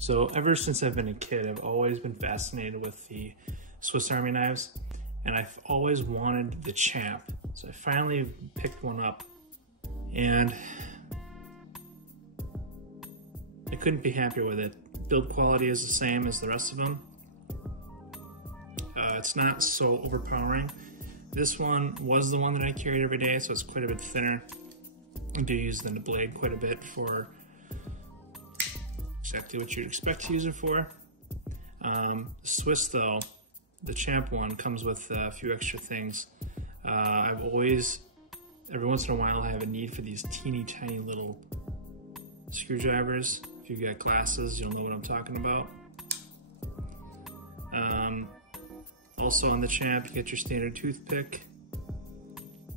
So ever since I've been a kid, I've always been fascinated with the Swiss Army knives, and I've always wanted the Champ. So I finally picked one up, and I couldn't be happier with it. Build quality is the same as the rest of them. It's not so overpowering. This one was the one that I carried every day, so it's quite a bit thinner. I do use the blade quite a bit for exactly what you'd expect to use it for. Swiss though, the Champ one comes with a few extra things. I've always, every once in a while, I have a need for these teeny tiny little screwdrivers. If you've got glasses, you'll know what I'm talking about. Also on the Champ, you get your standard toothpick,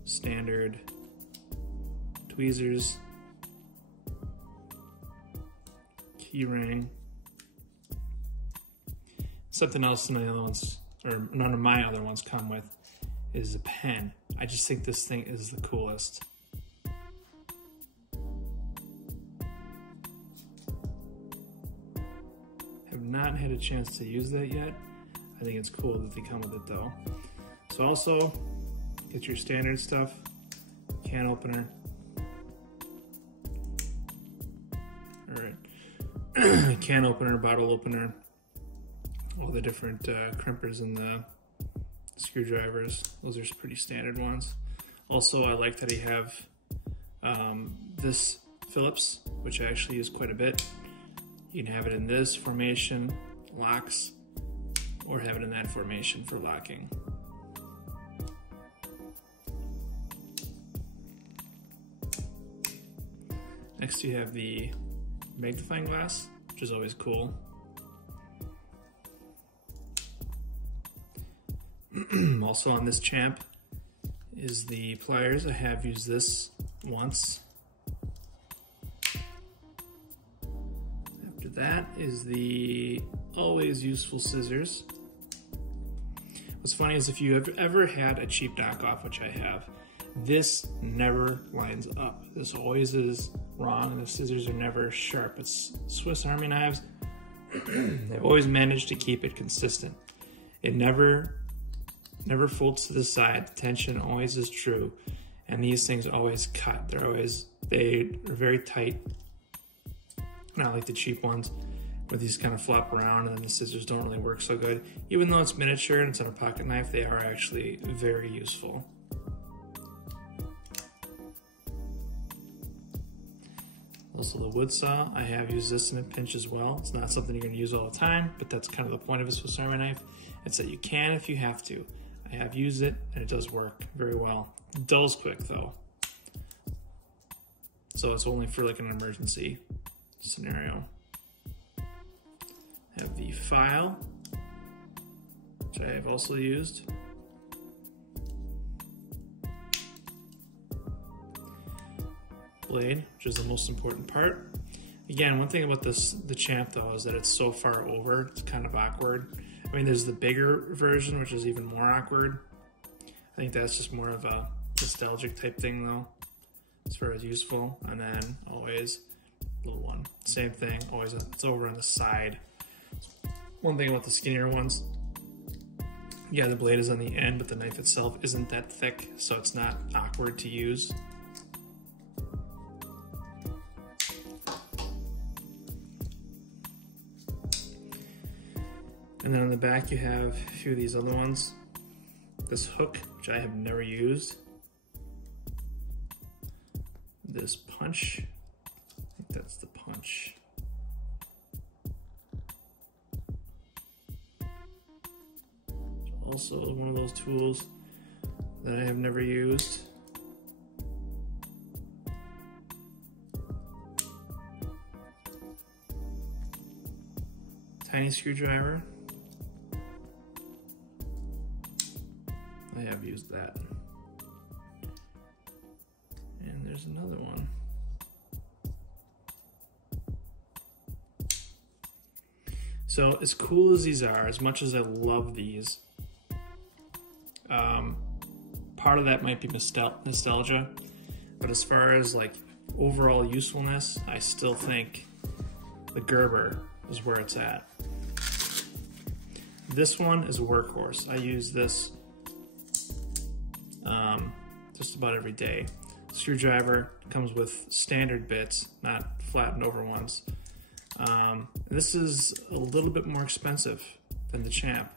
standard tweezers, key ring. Something else none of the other ones, or none of my other ones come with, is a pen. I just think this thing is the coolest. Have not had a chance to use that yet. I think it's cool that they come with it though. So also, get your standard stuff, can opener, or can opener, bottle opener, all the different crimpers and the screwdrivers. Those are pretty standard ones. Also, I like that I have this Phillips, which I actually use quite a bit. You can have it in this formation, locks, or have it in that formation for locking. Next you have the magnifying glass, which is always cool. Also on this Champ is the pliers. I have used this once. After that is the always useful scissors. What's funny is if you have ever had a cheap knockoff, which I have, this never lines up. This always is wrong, and the scissors are never sharp. It's Swiss Army knives. They've always managed to keep it consistent. It never folds to the side. The tension always is true, and these things always cut. They are very tight. Not like the cheap ones, where these kind of flop around and then the scissors don't really work so good. Even though it's miniature and it's on a pocket knife, they are actually very useful. Also the wood saw, I have used this in a pinch as well. It's not something you're going to use all the time, but that's kind of the point of a Swiss Army knife. It's that you can if you have to. I have used it and it does work very well. It dulls quick though. So it's only for like an emergency scenario. I have the file, which I have also used. Blade, which is the most important part. Again, one thing about the Champ though is that it's so far over, it's kind of awkward. I mean, there's the bigger version, which is even more awkward. I think that's just more of a nostalgic type thing though, as far as useful. And then always little one, same thing, always it's over on the side. One thing about the skinnier ones, yeah, the blade is on the end, but the knife itself isn't that thick, so it's not awkward to use. And then on the back you have a few of these other ones. This hook, which I have never used. This punch, I think that's the punch. Also one of those tools that I have never used. Tiny screwdriver. I have used that. And there's another one. So as cool as these are, as much as I love these, part of that might be nostalgia, but as far as like overall usefulness, I still think the Gerber is where it's at. This one is a workhorse. I use this just about every day. Screwdriver comes with standard bits, not flattened over ones. This is a little bit more expensive than the Champ,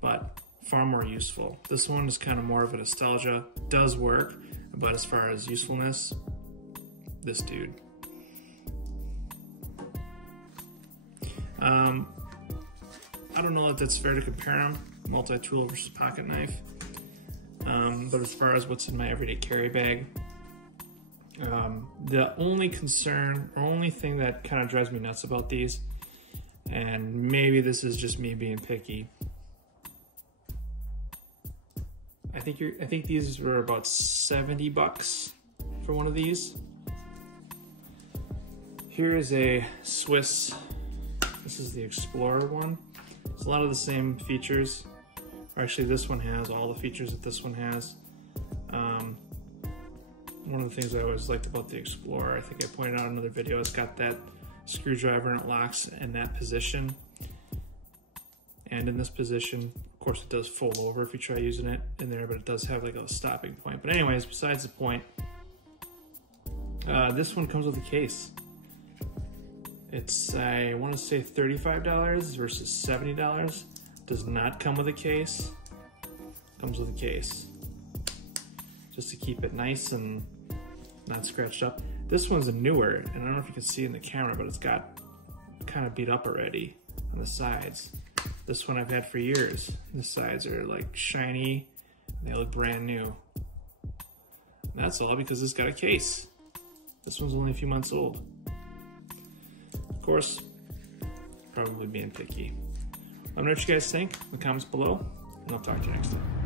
but far more useful. This one is kind of more of a nostalgia. Does work, but as far as usefulness, this dude. I don't know if that's fair to compare them, multi-tool versus pocket knife. But as far as what's in my everyday carry bag, the only concern or only thing that kind of drives me nuts about these, and maybe this is just me being picky, I think these were about $70 for one of these. Here is a Swiss. This is the Explorer one. It's a lot of the same features. Or actually, this one has all the features that this one has. One of the things I always liked about the Explorer, I think I pointed out in another video, it's got that screwdriver and it locks in that position. And in this position, of course, it does fold over if you try using it in there, but it does have like a stopping point. But anyways, besides the point, this one comes with a case. It's, I want to say $35 versus $70. Does not come with a case. Comes with a case. Just to keep it nice and not scratched up. This one's a newer, and I don't know if you can see in the camera, but it's got kind of beat up already on the sides. This one I've had for years. The sides are like shiny, and they look brand new. And that's all because it's got a case. This one's only a few months old. Of course, probably being picky. Let me know what you guys think in the comments below, and I'll talk to you next time.